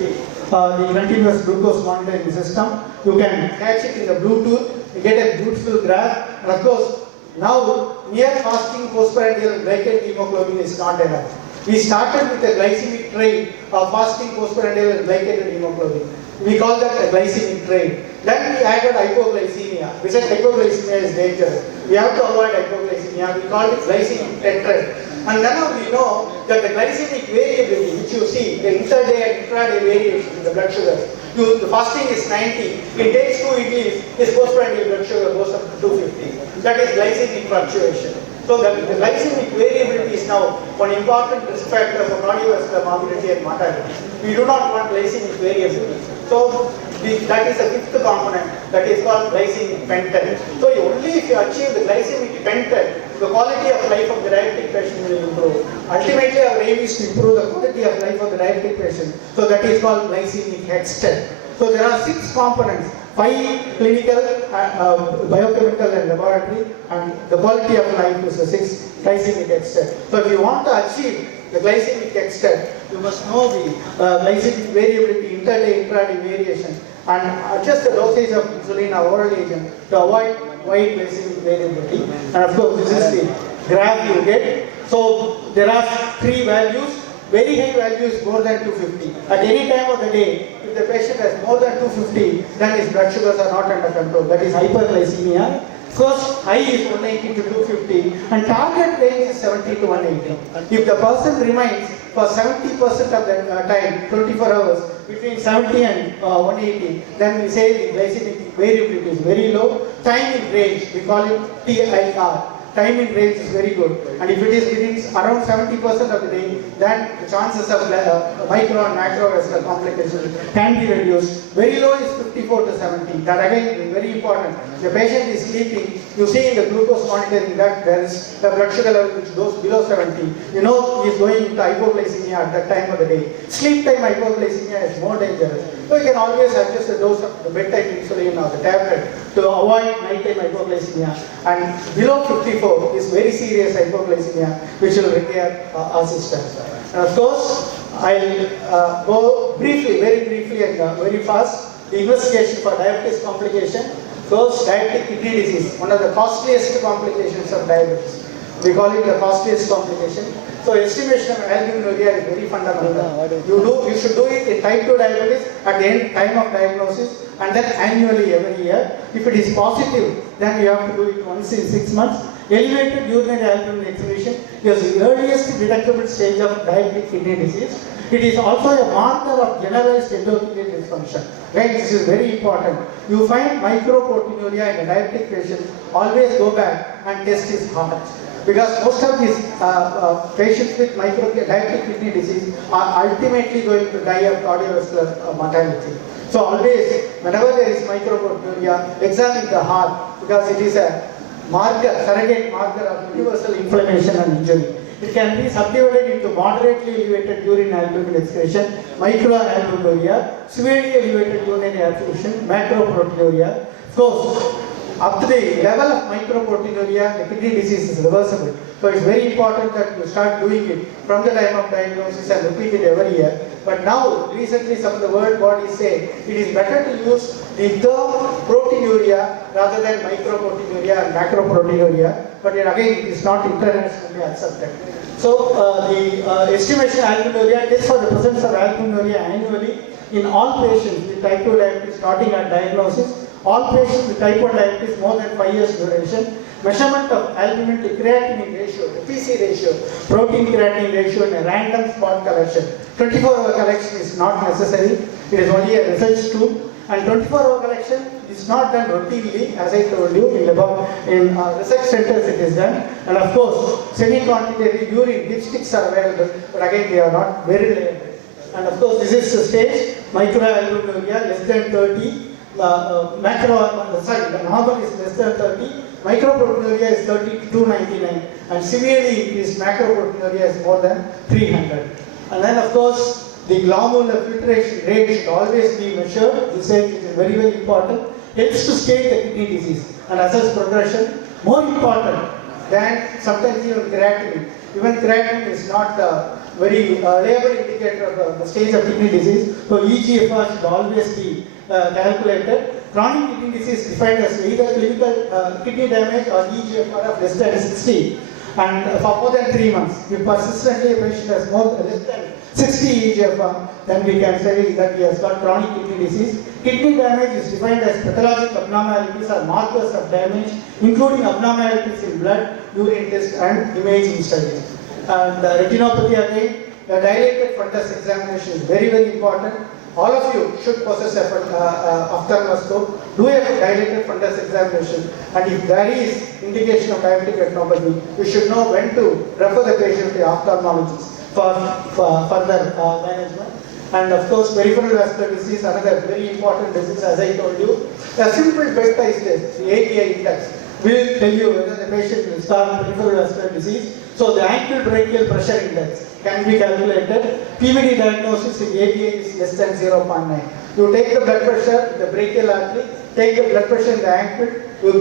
the continuous glucose monitoring system. You can catch it in the Bluetooth. You get a beautiful graph, and of course, now mere fasting postprandial glycated hemoglobin is not enough. We started with a glycemic trade of fasting postprandial glycated hemoglobin. We call that a glycemic trade. Then we added hypoglycemia. We said hypoglycemia is dangerous. We have to avoid hypoglycemia. We call it glycemic tetrad. And now we know that the glycemic variability, which you see, the inter-day and intra-day variation in the blood sugar, the fasting is 90, in days 2 idlis, his postprandial blood sugar goes up to 250. That is glycemic fluctuation. So the glycemic variability is now one important risk factor for cardiovascular morbidity and mortality. We do not want glycemic variability. So that is the fifth component that is called glycemic pentat. So only if you achieve the glycemic pentat, the quality of life of the diabetic patient will improve. Ultimately, our aim is to improve the quality of life of the diabetic patient. So that is called glycemic extent. So there are 6 components, 5 clinical, biochemical and laboratory, and the quality of life is the 6th glycemic extent. So if you want to achieve the glycemic extent, you must know the glycemic variability, inter-day, intra-day variation, and adjust the dosage of insulin or oral agent to avoid wide glycemic variability. And of course, this is the graph you get. So there are 3 values. Very high value is more than 250. At any time of the day, if the patient has more than 250, then his blood sugars are not under control. That is hyperglycemia. First, high is 180 to 250 and target range is 70 to 180. If the person remains for 70% of the time, 24 hours, between 70 and 180, then we say the glycemic variability is very low. Time in range, we call it TIR. Time in range is very good, and if it is within around 70% of the day, then the chances of micro and macrovascular complications can be reduced. Very low is 54 to 70. That again is very important. The patient is sleeping. You see in the glucose monitoring that there is the blood sugar level which goes below 70. You know he is going into hypoglycemia at that time of the day. Sleep time hypoglycemia is more dangerous. So you can always adjust the dose of the bedtime insulin or the tablet to avoid nighttime hypoglycemia. And below 54 is very serious hypoglycemia which will require assistance. And of course, I'll go briefly, very briefly and very fast. The investigation for diabetes complication. First, diabetic kidney disease, one of the costliest complications of diabetes. We call it the costliest complication. So estimation of albuminuria is very fundamental. You should do it in type 2 diabetes at the time of diagnosis and then annually every year. If it is positive, then you have to do it once in 6 months. Elevated urinary albumin excretion is the earliest detectable stage of diabetic kidney disease. It is also a marker of generalized endocrine dysfunction. Right? This is very important. You find microproteinuria in a diabetic patient, always go back and test his heart. Because most of these patients with diabetic kidney disease are ultimately going to die of cardiovascular mortality. So always, whenever there is microproteinuria, examine the heart because it is a marker, surrogate marker of universal inflammation and injury. It can be subdivided into moderately elevated urine albumin excretion, microalbuminuria, severely elevated urinary absorption, macroproteinuria. Of course, up to the level of microproteinuria, the kidney disease is reversible. So it's very important that you start doing it from the time of diagnosis and repeat it every year. But now, recently some of the world bodies say it is better to use the term proteinuria rather than microproteinuria and macroproteinuria. But again, it is not internationally accepted. So the estimation albuminuria is for the presence of albuminuria annually in all patients with type 2 diabetes starting at diagnosis, all patients with type 1 diabetes more than 5 years duration, measurement of albumin to creatinine ratio, the PC ratio, protein creatinine ratio in a random spot collection. 24-hour collection is not necessary, it is only a research tool, and 24-hour collection is not done routinely, as I told you, in research centers it is done. And of course, semi-quantitative urine dipsticks are available, but again they are not very reliable. And of course, this is the stage, microalbuminuria less than 30, the normal is less than 30, microproteinuria is 30 to 299, and severely increased macroproteinuria is more than 300. And then of course, the glomerular filtration rate should always be measured. This is very, very important. Helps to state the kidney disease and assess progression. More important than sometimes even creatinine. Even creatinine is not a very reliable indicator of the stage of kidney disease. So EGFR should always be calculated. Chronic kidney disease is defined as either clinical kidney damage or EGFR of less than 60. And for more than 3 months, if persistently a patient has less than 60 EGFR, then we can say that he has got chronic kidney disease. Kidney damage is defined as pathologic abnormalities or markers of damage, including abnormalities in blood, urine test, and imaging studies. And retinopathy again, the dilated fundus examination is very, very important. All of you should possess a ophthalmoscope, do a dilated fundus examination, and if there is indication of diabetic retinopathy, you should know when to refer the patient to the ophthalmologist for further management. And of course, peripheral vascular disease, another very important disease, as I told you. A simple bed-test test, the ABI index, will tell you whether the patient will start peripheral vascular disease. So the ankle brachial pressure index can be calculated. PVD diagnosis in ABI is less than 0.9. You take the blood pressure, the brachial artery, take the blood pressure in the ankle, you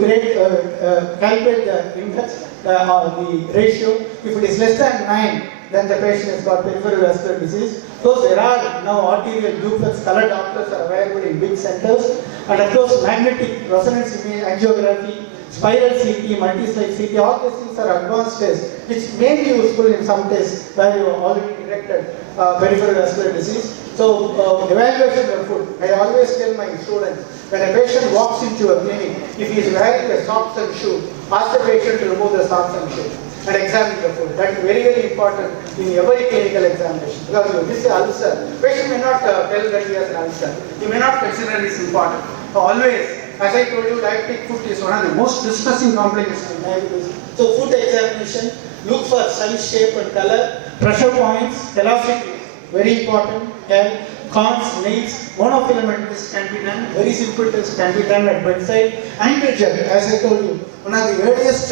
calculate the index or the ratio. If it is less than 9, then the patient has got peripheral vascular disease. So there are now arterial duplex color Dopplers are available in big centers. And of course, magnetic resonance imaging, angiography, spiral CT, multi-slide CT, all these things are advanced tests which may be useful in some tests where you have already detected peripheral vascular disease. So evaluation of food. I always tell my students, when a patient walks into a clinic, if he is wearing a socks and shoe, ask the patient to remove the socks and shoe and examine the food. That is very, very important in every clinical examination. Because if this is ulcer, patient may not tell that he has an ulcer. He may not consider this important. So always, as I told you, diabetic foot is one of the most distressing complications in diabetes. So foot examination, look for size, shape and color, pressure points, velocity, very important. And corns, nails, monofilament test can be done, very simple test can be done at bedside. Ankle check, as I told you, one of the earliest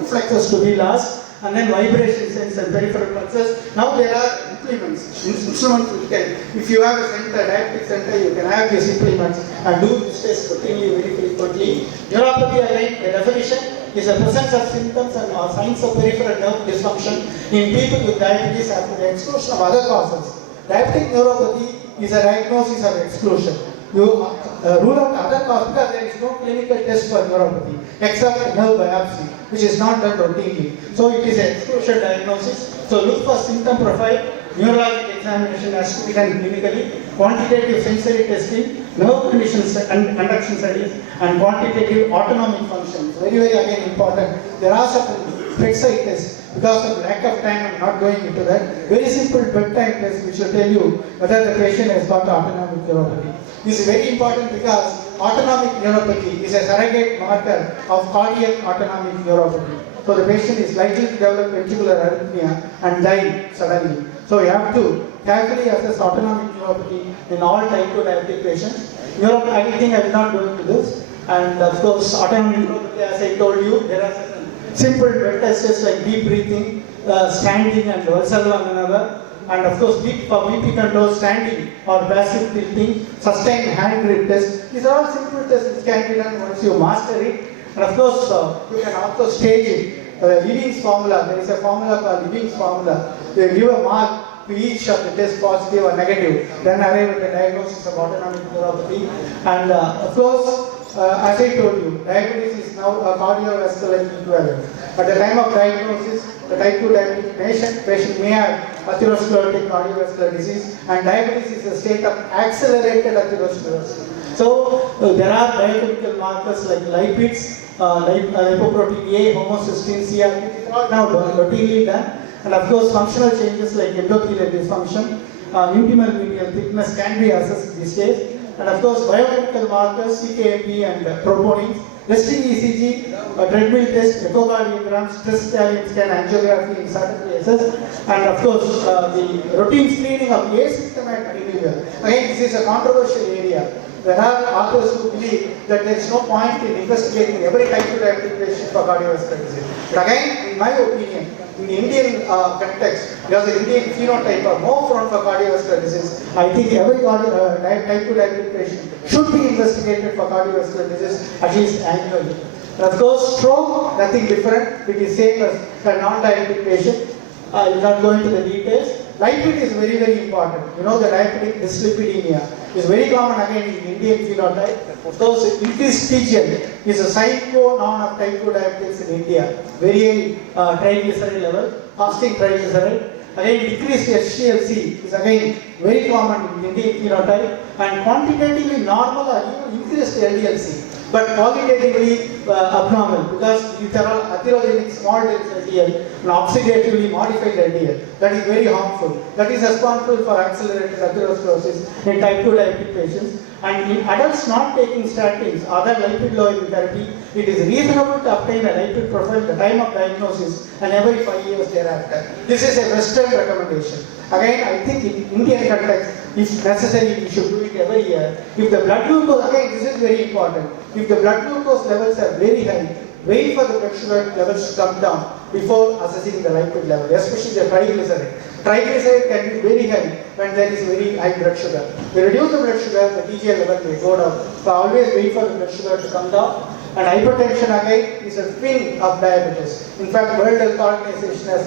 reflexes to be lost. And then vibration sense and peripheral pulses. Now there are implements, instruments which can, if you have a center, diabetic center, you can have these implements and do this test routinely, very frequently. Neuropathy, again, the definition is the presence of symptoms and or signs of peripheral nerve dysfunction in people with diabetes after the exclusion of other causes. Diabetic neuropathy is a diagnosis of exclusion. You rule out other causes because there is no clinical test for neuropathy except nerve biopsy, which is not done routinely. So it is an exclusion diagnosis. So look for symptom profile, neurologic examination has to be done clinically, quantitative sensory testing, nerve conditions and conduction studies, and quantitative autonomic functions. Very, very again important. There are certain bedside tests. Because of lack of time, I am not going into that. Very simple bedtime test which will tell you whether the patient has got autonomic neuropathy. This is very important because autonomic neuropathy is a surrogate marker of cardiac autonomic neuropathy. So the patient is likely to develop ventricular arrhythmia and die suddenly. So you have to carefully assess autonomic neuropathy in all type 2 diabetic patients. Neuropathy, I think I will not go into this. And of course, autonomic neuropathy, as I told you, there are certain simple blood tests like deep breathing, standing and Velunagar, and of course for BP control, standing or passive tilting, sustained hand grip test. These are all simple tests which can be done once you master it. And of course, you can also stage it Leving's formula. There is a formula called Leving's formula. They give a mark to each of the test, positive or negative, then arrive at the diagnosis of autonomic neuropathy. And of course, as I told you, diabetes is now a cardiovascular equivalent. At the time of diagnosis, the type 2 diabetic patient may have atherosclerotic cardiovascular disease, and diabetes is a state of accelerated atherosclerosis. So there are biochemical markers like lipids, lipoprotein A, homocysteine, CRP, these are all now routinely done. And of course, functional changes like endothelial dysfunction, intimal medial thickness can be assessed these days. And of course, biochemical markers, CKMB and troponins, resting ECG, treadmill test, echocardiogram, stress scan, angiography in certain cases, and of course, the routine screening of asymptomatic individual. Again, this is a controversial area. There are authors who believe that there is no point in investigating every type 2 diabetic patient for cardiovascular disease. But again, in my opinion, in the Indian context, because the Indian phenotype are more prone for cardiovascular disease, I think every type 2 diabetic patient should be investigated for cardiovascular disease at least annually. And of course, stroke, nothing different. It is same as a non-diabetic patient. I will not go into the details. Lipid is very, very important. You know, the diabetic dyslipidemia is very common again in Indian phenotype. Of course, increased TGL is a psycho noun of type 2 diabetes in India. Very triglyceride level, fasting triglyceride. Again, decreased SGLC is again very common in Indian phenotype, and quantitatively normal or even increased LDLC, but qualitatively abnormal because these are all atherogenic small LDL and oxidatively modified LDL. That is very harmful. That is responsible for accelerated atherosclerosis in type 2 diabetic patients. And in adults not taking statins, other lipid lowering therapy, it is reasonable to obtain a lipid profile at the time of diagnosis and every 5 years thereafter. This is a Western recommendation. Again, I think in Indian context, if necessary, we should do it every year. If the blood glucose, again, this is very important. If the blood glucose levels are very high, wait for the blood sugar levels to come down before assessing the lipid level, especially the triglyceride. Triglyceride can be very high when there is very high blood sugar. We reduce the blood sugar, the TGL level may go down. So always wait for the blood sugar to come down. And hypertension again is a twin of diabetes. In fact, World Health Organization has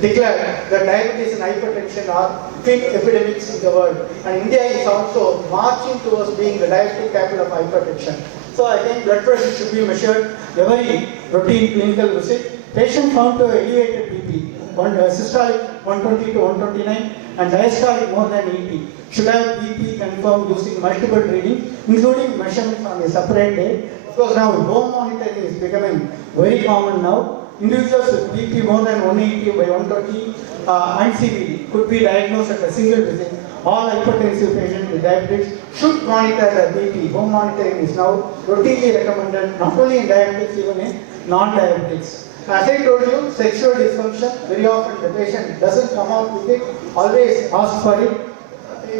declared that diabetes and hypertension are twin epidemics in the world. And India is also marching towards being the diabetic capital of hypertension. So again, blood pressure should be measured every routine clinical visit. Patient found to have elevated BP, systolic 120 to 129 and diastolic more than 80. Should have BP confirmed using multiple readings, including measurements on a separate day. Of course, now home monitoring is becoming very common now. Individuals with BP more than 180 by 120 and CVD could be diagnosed at a single visit. All hypertensive patients with diabetes should monitor their BP. Home monitoring is now routinely recommended not only in diabetics, even in non-diabetics. As I told you, sexual dysfunction, very often the patient doesn't come out with it, always ask for it.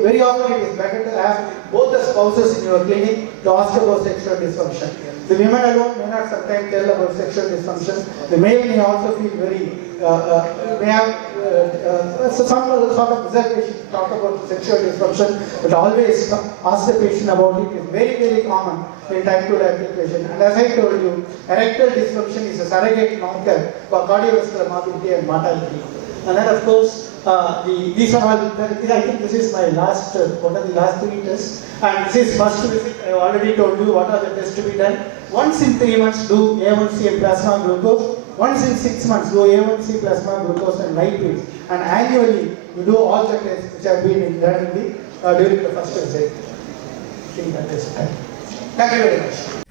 Very often it is better to have both the spouses in your clinic to ask about sexual dysfunction. The women alone may not sometimes tell about sexual dysfunction. The male may also feel very, may have some sort of reservation to talk about sexual dysfunction, but always ask the patient about it. It's very, very common in type 2 diabetic patient. And as I told you, erectile dysfunction is a surrogate marker for cardiovascular morbidity and mortality. And then of course, these are all, I think this is my last, one of the last 3 tests. And this is first visit, I have already told you what are the tests to be done. Once in 3 months do A1C and plasma glucose. Once in 6 months do A1C, plasma glucose and lipids. And annually you do all the tests which have been done during the first visit. I think that is it. Thank you very much.